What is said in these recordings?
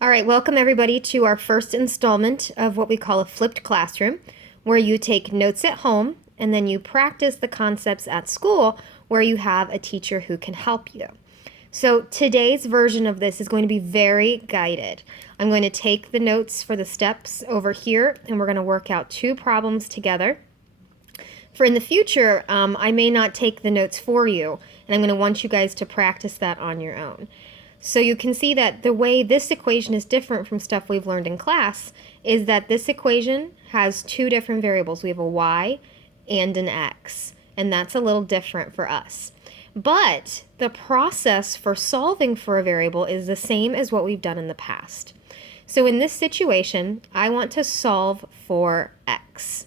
All right, welcome everybody to our first installment of what we call a flipped classroom, where you take notes at home and then you practice the concepts at school where you have a teacher who can help you. So today's version of this is going to be very guided. I'm going to take the notes for the steps over here and we're going to work out two problems together. For in the future, I may not take the notes for you, and I'm going to want you guys to practice that on your own. So you can see that the way this equation is different from stuff we've learned in class is that this equation has two different variables. We have a y and an x, and that's a little different for us. But the process for solving for a variable is the same as what we've done in the past. So in this situation, I want to solve for x.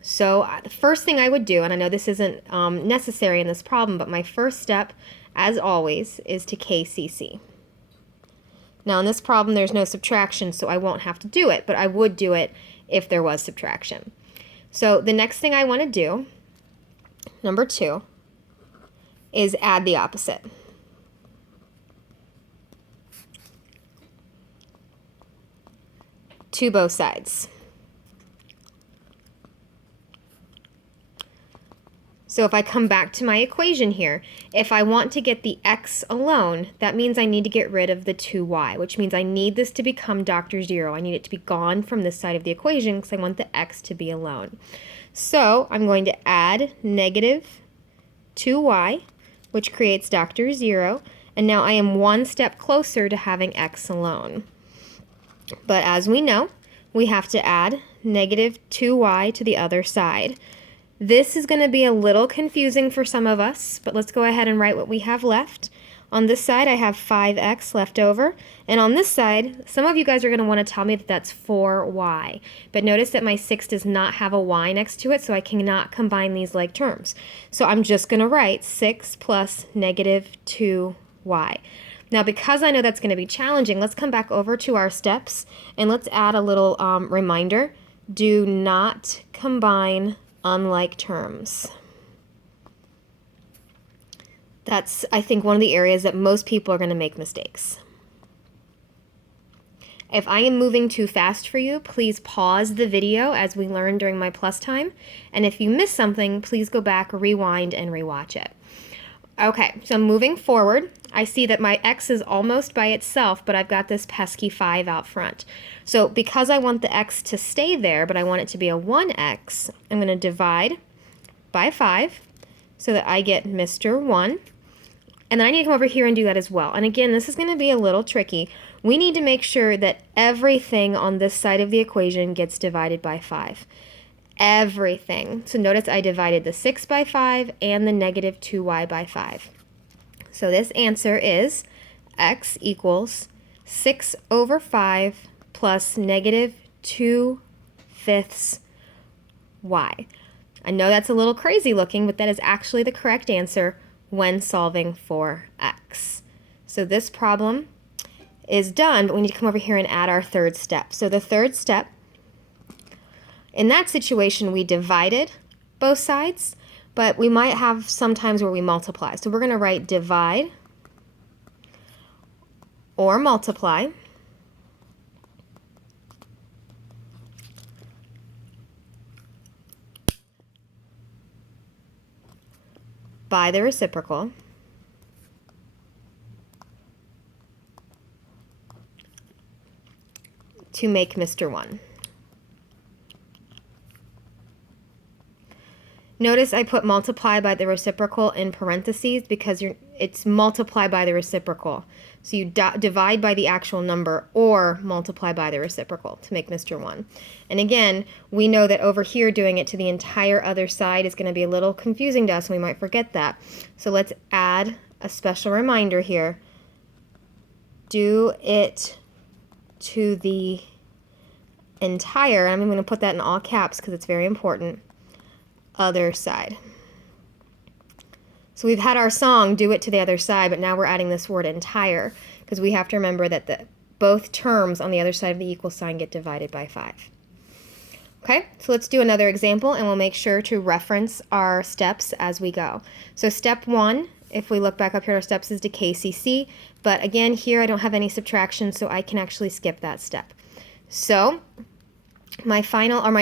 So the first thing I would do, and I know this isn't necessary in this problem, but my first step, as always, is to KCC. Now in this problem there's no subtraction, so I won't have to do it, but I would do it if there was subtraction. So the next thing I want to do, number 2, is add the opposite. To both sides. So if I come back to my equation here, if I want to get the x alone, that means I need to get rid of the 2y, which means I need this to become Dr. Zero. I need it to be gone from this side of the equation because I want the x to be alone. So I'm going to add negative 2y, which creates Dr. Zero, and now I am one step closer to having x alone. But as we know, we have to add negative 2y to the other side. This is going to be a little confusing for some of us, but let's go ahead and write what we have left. On this side, I have 5x left over, and on this side, some of you guys are going to want to tell me that that's 4y. But notice that my 6 does not have a y next to it, so I cannot combine these like terms. So I'm just going to write 6 plus negative 2y. Now, because I know that's going to be challenging, let's come back over to our steps, and let's add a little reminder. Do not combine unlike terms. That's, I think, one of the areas that most people are going to make mistakes. If I am moving too fast for you, please pause the video as we learned during my plus time. And if you miss something, please go back, rewind, and rewatch it. Okay, so moving forward, I see that my x is almost by itself, but I've got this pesky 5 out front. So because I want the x to stay there, but I want it to be a 1x, I'm going to divide by 5 so that I get Mr. 1. And then I need to come over here and do that as well. And again, this is going to be a little tricky. We need to make sure that everything on this side of the equation gets divided by 5. Everything. So notice I divided the 6 by 5 and the negative 2y by 5. So this answer is x equals 6 over 5 plus negative 2/5 y. I know that's a little crazy looking, but that is actually the correct answer when solving for x. So this problem is done, but we need to come over here and add our third step. So the third step, in that situation, we divided both sides, but we might have some times where we multiply. So we're going to write divide or multiply by the reciprocal to make Mr. 1. Notice I put multiply by the reciprocal in parentheses because it's multiply by the reciprocal. So you divide by the actual number or multiply by the reciprocal to make Mr. 1. And again, we know that over here doing it to the entire other side is going to be a little confusing to us and we might forget that. So let's add a special reminder here. Do it to the entire, I'm going to put that in all caps because it's very important, other side. So we've had our song, do it to the other side, but now we're adding this word entire because we have to remember that both terms on the other side of the equal sign get divided by 5. Okay, so let's do another example and we'll make sure to reference our steps as we go. So step 1 if we look back up here, our steps is decay CC. But again, here I don't have any subtraction, so I can actually skip that step. So my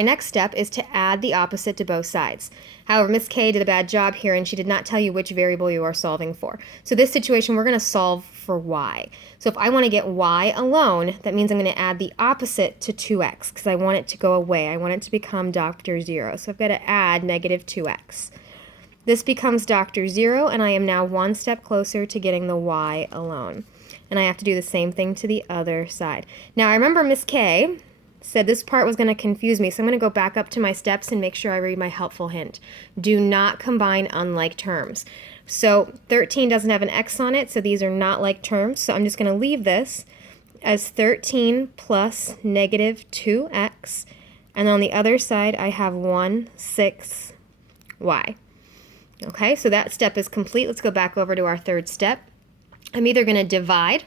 next step is to add the opposite to both sides. However, Miss K did a bad job here, and she did not tell you which variable you are solving for. So this situation, we're going to solve for y. So if I want to get y alone, that means I'm going to add the opposite to 2x, because I want it to go away. I want it to become Dr. 0. So I've got to add negative 2x. This becomes Dr. 0, and I am now one step closer to getting the y alone. And I have to do the same thing to the other side. Now, I remember Miss K said this part was going to confuse me, so I'm going to go back up to my steps and make sure I read my helpful hint. Do not combine unlike terms. So 13 doesn't have an x on it, so these are not like terms. So I'm just going to leave this as 13 plus negative 2x. And on the other side, I have 1, 6, y. Okay, so that step is complete. Let's go back over to our third step. I'm either going to divide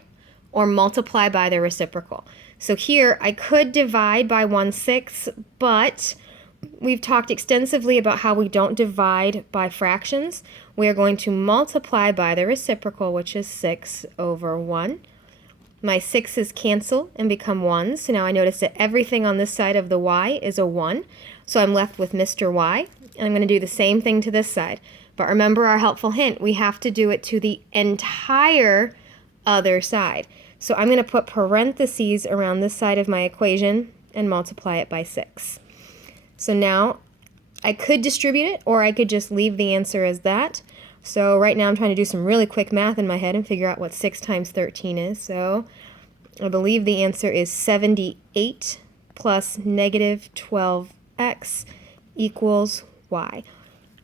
or multiply by the reciprocal. So here, I could divide by 1/6, but we've talked extensively about how we don't divide by fractions. We are going to multiply by the reciprocal, which is 6 over 1. My 6's cancel and become 1, so now I notice that everything on this side of the y is a 1. So I'm left with Mr. Y, and I'm going to do the same thing to this side. But remember our helpful hint, we have to do it to the entire other side. So I'm going to put parentheses around this side of my equation and multiply it by 6. So now I could distribute it, or I could just leave the answer as that. So right now I'm trying to do some really quick math in my head and figure out what 6 times 13 is. So I believe the answer is 78 plus negative 12x equals y.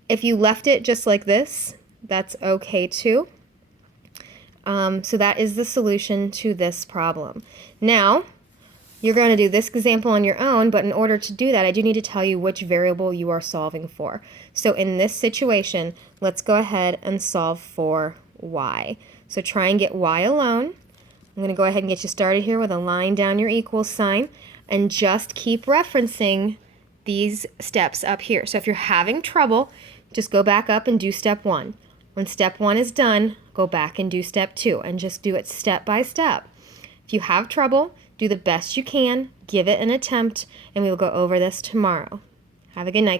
If you left it just like this, that's okay too. So that is the solution to this problem. Now, you're going to do this example on your own, but in order to do that, I do need to tell you which variable you are solving for. So in this situation, let's go ahead and solve for y. So try and get y alone. I'm going to go ahead and get you started here with a line down your equals sign, and just keep referencing these steps up here. So if you're having trouble, just go back up and do step 1. When step 1 is done, go back and do step 2, and just do it step by step. If you have trouble, do the best you can, give it an attempt, and we will go over this tomorrow. Have a good night, guys.